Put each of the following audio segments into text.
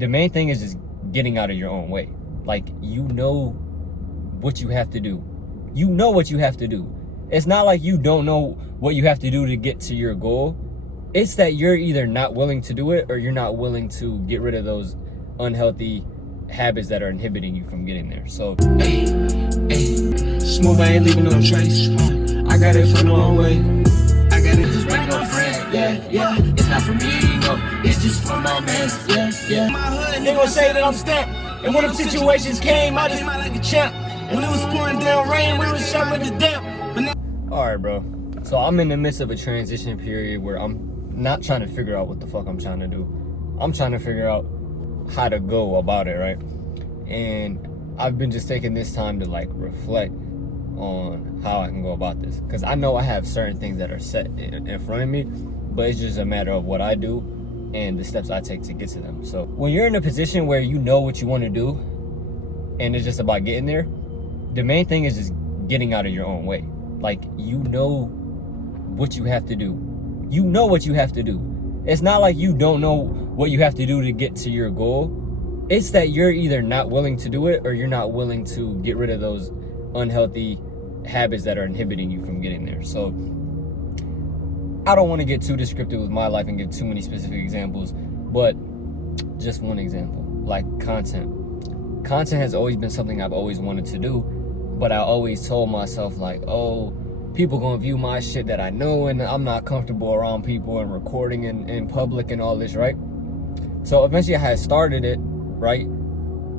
the main thing is just getting out of your own way. Like, you know what you have to do. You know what you have to do. It's not like you don't know what you have to do to get to your goal. It's that you're either not willing to do it or you're not willing to get rid of those unhealthy habits that are inhibiting you from getting there. So, hey, smooth, I ain't leaving no trace. I got it from the long way. I got it just right, no friend. Yeah. It's not for me, no. It's just for my man. Yeah. My hood, they gon' say that I'm stamped. And when them situations came, I just like a champ. When it was pouring down rain, we was shoveling the damp. Alright, bro. So I'm in the midst of a transition period where I'm not trying to figure out what the fuck I'm trying to do. I'm trying to figure out how to go about it, right? And I've been just taking this time to like reflect on how I can go about this, because I know I have certain things that are set in front of me, but it's just a matter of what I do and the steps I take to get to them. So when you're in a position where you know what you want to do and it's just about getting there, the main thing is just getting out of your own way. Like, you know what you have to do. You know what you have to do. It's not like you don't know what you have to do to get to your goal. It's that you're either not willing to do it or you're not willing to get rid of those unhealthy habits that are inhibiting you from getting there. So I don't want to get too descriptive with my life and give too many specific examples, but just one example, like content. Content has always been something I've always wanted to do, but I always told myself like, oh, people gonna view my shit that I know, and I'm not comfortable around people and recording in public and all this, right? So eventually I had started it, right?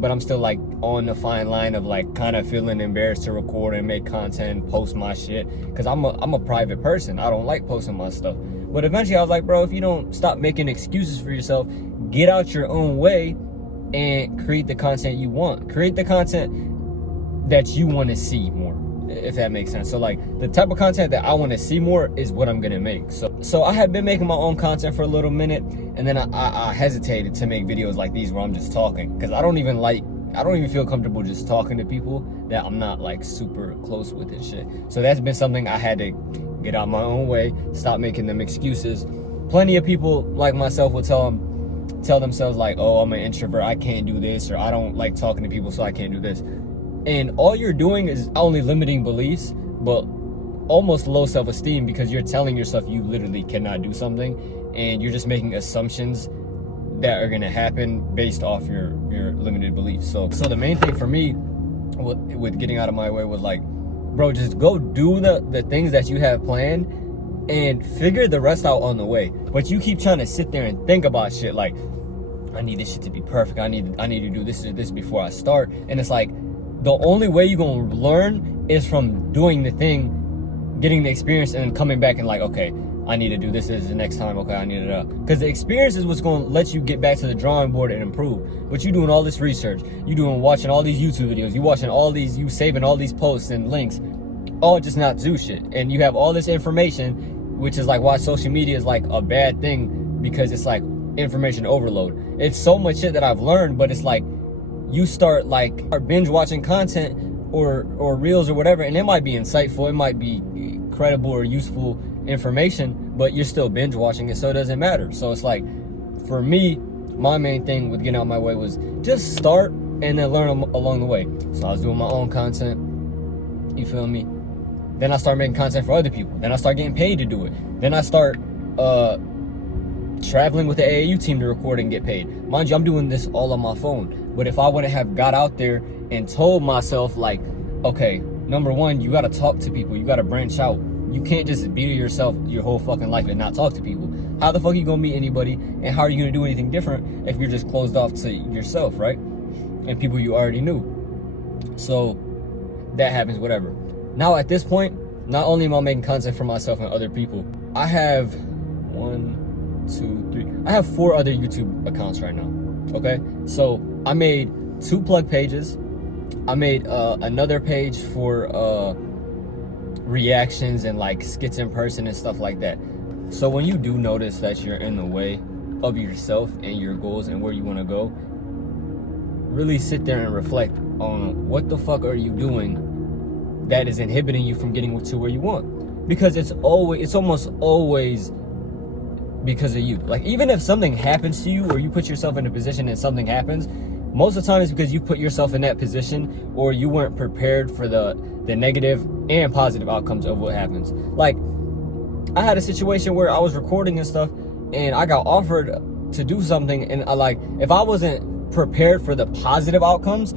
But I'm still like on the fine line of like kind of feeling embarrassed to record and make content and post my shit, because I'm a private person. I don't like posting my stuff. But eventually I was like, bro, if you don't stop making excuses for yourself, get out your own way and create the content you want. Create the content that you want to see more, if that makes sense. So like the type of content that I want to see more is what I'm gonna make. So I had been making my own content for a little minute, and then I hesitated to make videos like these where I'm just talking, because I don't even feel comfortable just talking to people that I'm not like super close with and shit. So that's been something I had to get out my own way, stop making them excuses. Plenty of people like myself will tell themselves like, oh, I'm an introvert, I can't do this, or I don't like talking to people, so I can't do this. And all you're doing is not only limiting beliefs, but almost low self-esteem, because you're telling yourself you literally cannot do something, and you're just making assumptions that are gonna happen based off your limited beliefs. So the main thing for me with getting out of my way was like, bro, just go do the things that you have planned and figure the rest out on the way. But you keep trying to sit there and think about shit like, I need this shit to be perfect, I need to do this or this before I start. And it's like, the only way you're gonna learn is from doing the thing, getting the experience, and then coming back and like, okay, I need to do this the next time. Okay, I need to, because the experience is what's gonna let you get back to the drawing board and improve. But you doing all this research, watching all these YouTube videos, you saving all these posts and links, all just not do shit. And you have all this information, which is like why social media is like a bad thing, because it's like information overload. It's so much shit that I've learned, but it's like, you start binge watching content or reels or whatever, and it might be insightful, it might be credible or useful information, but you're still binge watching it, so it doesn't matter. So it's like, for me, my main thing with getting out of my way was just start and then learn along the way. So I was doing my own content, you feel me? Then I start making content for other people. Then I start getting paid to do it. Then I start traveling with the AAU team to record and get paid. Mind you, I'm doing this all on my phone. But if I wouldn't have got out there and told myself like, okay, number one, you gotta talk to people, you gotta branch out. You can't just be to yourself your whole fucking life and not talk to people. How the fuck are you gonna meet anybody, and how are you gonna do anything different if you're just closed off to yourself, right? And people you already knew. So that happens, whatever. Now at this point, not only am I making content for myself and other people, I have 4 other YouTube accounts right now. Okay, so I made 2 plug pages. I made another page for reactions and like skits in person and stuff like that. So when you do notice that you're in the way of yourself and your goals and where you want to go, really sit there and reflect on what the fuck are you doing that is inhibiting you from getting to where you want. Because it's almost always because of you. Like, even if something happens to you or you put yourself in a position and something happens, most of the time it's because you put yourself in that position or you weren't prepared for the negative and positive outcomes of what happens. Like, I had a situation where I was recording and stuff and I got offered to do something, and if I wasn't prepared for the positive outcomes,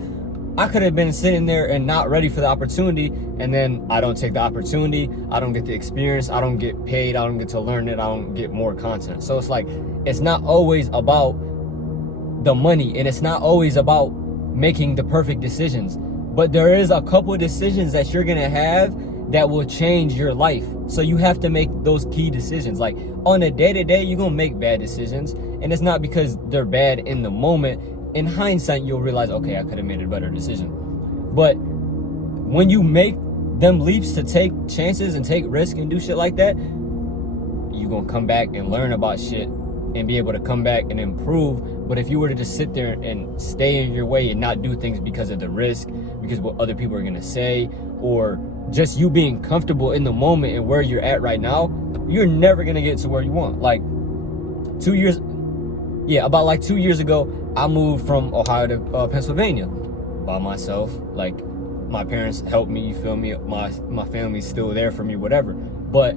I could have been sitting there and not ready for the opportunity, and then I don't take the opportunity, I don't get the experience, I don't get paid, I don't get to learn it, I don't get more content. So it's like, it's not always about the money, and it's not always about making the perfect decisions, but there is a couple of decisions that you're gonna have that will change your life. So you have to make those key decisions. Like, on a day-to-day, you're gonna make bad decisions, and it's not because they're bad in the moment. In hindsight, you'll realize, okay, I could have made a better decision. But when you make them leaps to take chances and take risks and do shit like that, you're gonna come back and learn about shit and be able to come back and improve. But if you were to just sit there and stay in your way and not do things because of the risk, because what other people are gonna say, or just you being comfortable in the moment and where you're at right now, you're never gonna get to where you want. Like, 2 years ago, I moved from Ohio to Pennsylvania by myself. Like, my parents helped me, you feel me? My family's still there for me, whatever. But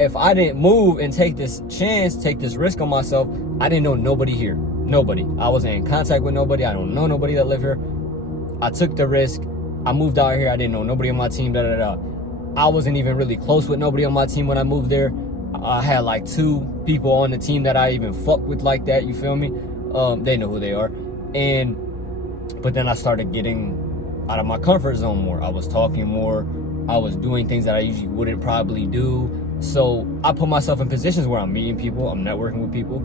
if I didn't move and take this chance, take this risk on myself, I didn't know nobody here. Nobody. I wasn't in contact with nobody. I don't know nobody that live here. I took the risk. I moved out here. I didn't know nobody on my team, I wasn't even really close with nobody on my team when I moved there. I had like 2 people on the team that I even fuck with like that, you feel me? They know who they are. But then I started getting out of my comfort zone more. I was talking more. I was doing things that I usually wouldn't probably do. So I put myself in positions where I'm meeting people, I'm networking with people,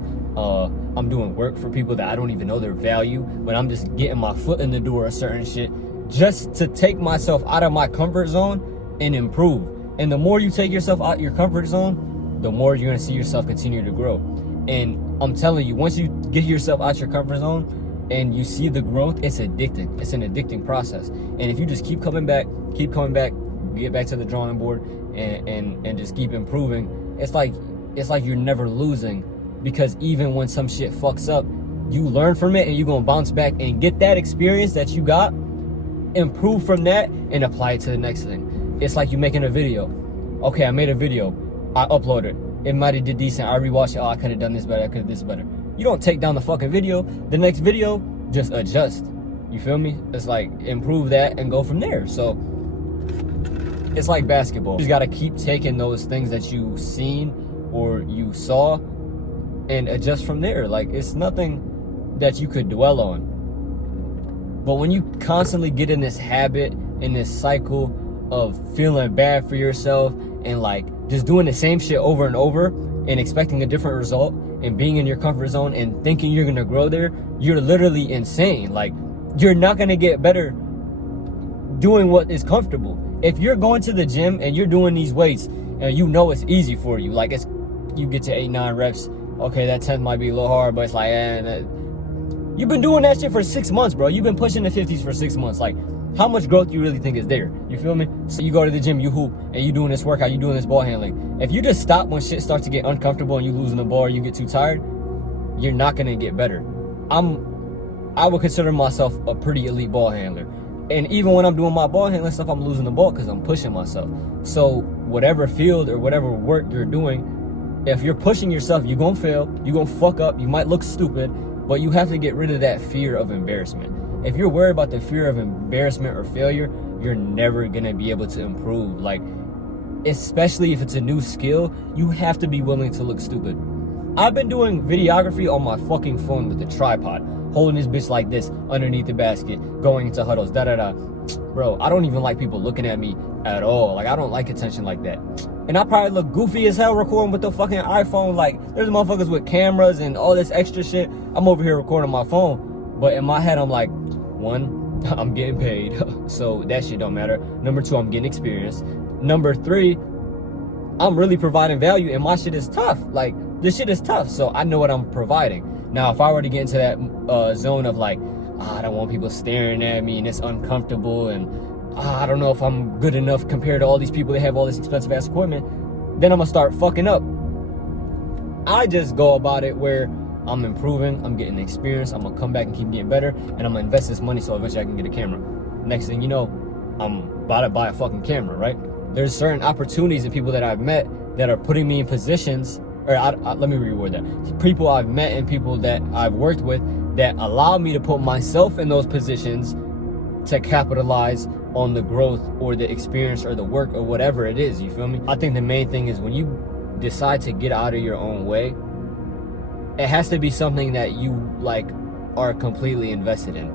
I'm doing work for people that I don't even know their value, but I'm just getting my foot in the door of certain shit just to take myself out of my comfort zone and improve. And the more you take yourself out your comfort zone, the more you're gonna see yourself continue to grow. And I'm telling you, once you get yourself out your comfort zone and you see the growth, it's addicting. It's an addicting process. And if you just keep coming back, get back to the drawing board and just keep improving, it's like you're never losing, because even when some shit fucks up, you learn from it and you're gonna bounce back and get that experience that you got, improve from that, and apply it to the next thing. It's like you making a video. Okay, I made a video, I uploaded it. It might have did decent. I rewatched it. Oh, I could have done this better. I could have this better. You don't take down the fucking video. The next video, just adjust. You feel me? It's like improve that and go from there. So it's like basketball. You just gotta keep taking those things that you've seen or you saw and adjust from there. Like, it's nothing that you could dwell on. But when you constantly get in this habit, in this cycle of feeling bad for yourself and like just doing the same shit over and over and expecting a different result and being in your comfort zone and thinking you're gonna grow there, you're literally insane. Like, you're not gonna get better doing what is comfortable. If you're going to the gym and you're doing these weights and you know it's easy for you, like you get to 8-9 reps, okay, that 10th might be a little hard, but it's like, you've been doing that shit for 6 months, bro. You've been pushing the 50s for 6 months. Like, how much growth do you really think is there? You feel me? So you go to the gym, you hoop, and you doing this workout, you doing this ball handling. If you just stop when shit starts to get uncomfortable and you losing the ball or you get too tired, you're not gonna get better. I would consider myself a pretty elite ball handler. And even when I'm doing my ball handling stuff, I'm losing the ball because I'm pushing myself. So whatever field or whatever work you're doing, if you're pushing yourself, you're gonna fail, you're gonna fuck up, you might look stupid, but you have to get rid of that fear of embarrassment. If you're worried about the fear of embarrassment or failure, you're never gonna be able to improve. Like, especially if it's a new skill, you have to be willing to look stupid. I've been doing videography on my fucking phone with a tripod, holding this bitch like this underneath the basket, going into huddles, Bro, I don't even like people looking at me at all. Like, I don't like attention like that. And I probably look goofy as hell recording with the fucking iPhone. Like, there's motherfuckers with cameras and all this extra shit. I'm over here recording my phone. But in my head, I'm like, 1, I'm getting paid, so that shit don't matter. Number 2, I'm getting experience. Number 3, I'm really providing value, and my shit is tough. Like, this shit is tough, so I know what I'm providing. Now, if I were to get into that zone of like, I don't want people staring at me and it's uncomfortable and I don't know if I'm good enough compared to all these people that have all this expensive ass equipment, then I'm gonna start fucking up. I just go about it where I'm improving, I'm getting experience, I'm gonna come back and keep getting better, and I'm gonna invest this money so eventually I can get a camera. Next thing you know, I'm about to buy a fucking camera, right? There's certain opportunities and people that I've met that are putting me in positions, or let me reword that. People I've met and people that I've worked with that allow me to put myself in those positions to capitalize on the growth or the experience or the work or whatever it is, you feel me? I think the main thing is when you decide to get out of your own way, it has to be something that you like are completely invested in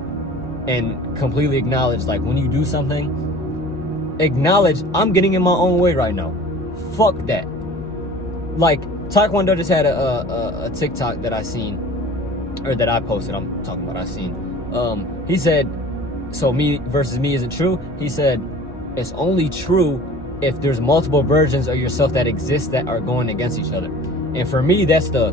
and completely acknowledge. Like when you do something, acknowledge I'm getting in my own way right now. Fuck that. Like Taekwondo just had a TikTok that I seen, or that I posted. I'm talking about I seen. He said, so me versus me isn't true. He said it's only true if there's multiple versions of yourself that exist that are going against each other. And for me, that's the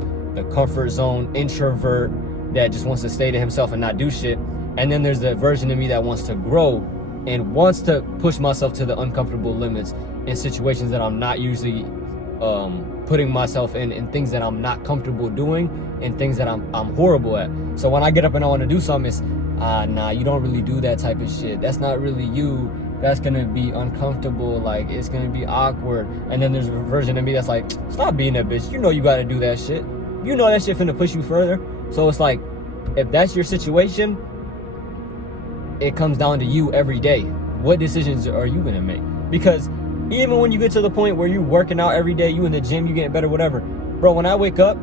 comfort zone introvert that just wants to stay to himself and not do shit. And then there's the version of me that wants to grow and wants to push myself to the uncomfortable limits in situations that I'm not usually putting myself in, and things that I'm not comfortable doing, and things that I'm horrible at. So when I get up and I want to do something, it's nah, you don't really do that type of shit. That's not really you. That's gonna be uncomfortable, like it's gonna be awkward. And then there's a version of me that's like, stop being that bitch. You know you gotta do that shit. You know that shit finna push you further. So it's like, if that's your situation, it comes down to you every day. What decisions are you gonna make? Because even when you get to the point where you're working out every day, you in the gym, you getting better, whatever. Bro, when I wake up,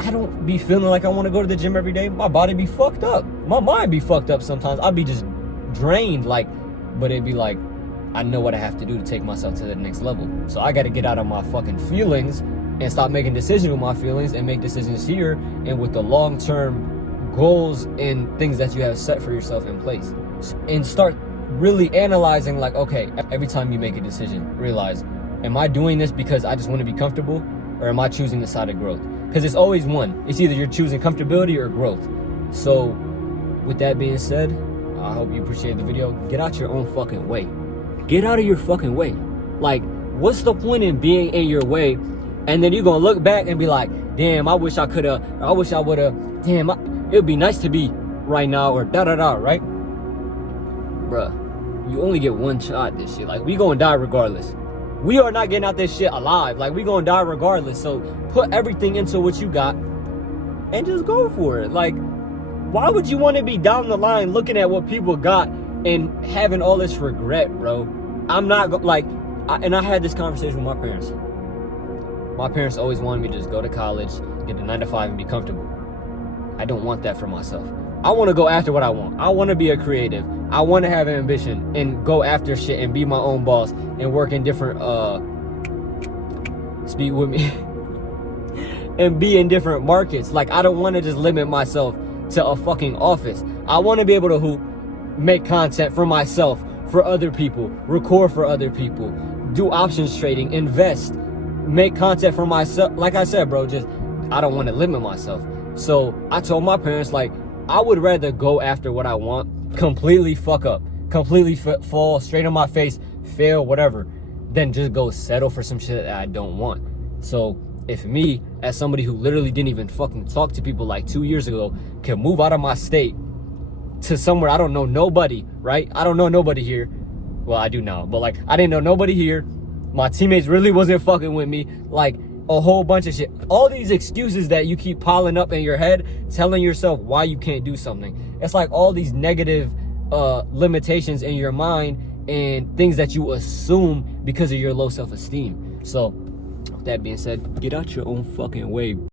I don't be feeling like I want to go to the gym every day. My body be fucked up. My mind be fucked up sometimes. I'll be just drained, like, but it'd be like, I know what I have to do to take myself to the next level. So I got to get out of my fucking feelings and stop making decisions with my feelings and make decisions here and with the long-term goals and things that you have set for yourself in place. And start really analyzing, like, okay, every time you make a decision, realize, am I doing this because I just want to be comfortable, or am I choosing the side of growth? Because it's always one. It's either you're choosing comfortability or growth. So with that being said, I hope you appreciate the video. Get out your own fucking way. Get out of your fucking way. Like, what's the point in being in your way, and then you're gonna look back and be like, damn, I wish I could have, I wish I would have, damn, it would be nice to be right now, or da-da-da, right? Bruh, you only get one shot at this shit. Like, we gonna die regardless. We are not getting out this shit alive. Like, we gonna die regardless. So put everything into what you got and just go for it. Like, why would you want to be down the line looking at what people got and having all this regret, bro? I'm not like, and I had this conversation with my parents. My parents always wanted me to just go to college, get a 9 to 5 and be comfortable. I don't want that for myself. I want to go after what I want. I want to be a creative. I want to have ambition and go after shit and be my own boss and work in different, speak with me, and be in different markets. Like, I don't want to just limit myself to a fucking office. I want to be able to hoop, make content for myself, for other people, record for other people, do options trading, invest, make content for myself. Like I said, bro, just, I don't want to limit myself. So I told my parents, like, I would rather go after what I want, completely fuck up, completely fall straight on my face, fail, whatever, than just go settle for some shit that I don't want. So if me, as somebody who literally didn't even fucking talk to people like 2 years ago, can move out of my state to somewhere I don't know nobody, right? I don't know nobody here. Well, I do now, but like, I didn't know nobody here. My teammates really wasn't fucking with me. Like, a whole bunch of shit. All these excuses that you keep piling up in your head, telling yourself why you can't do something. It's like all these negative limitations in your mind and things that you assume because of your low self-esteem. So, with that being said, get out your own fucking way.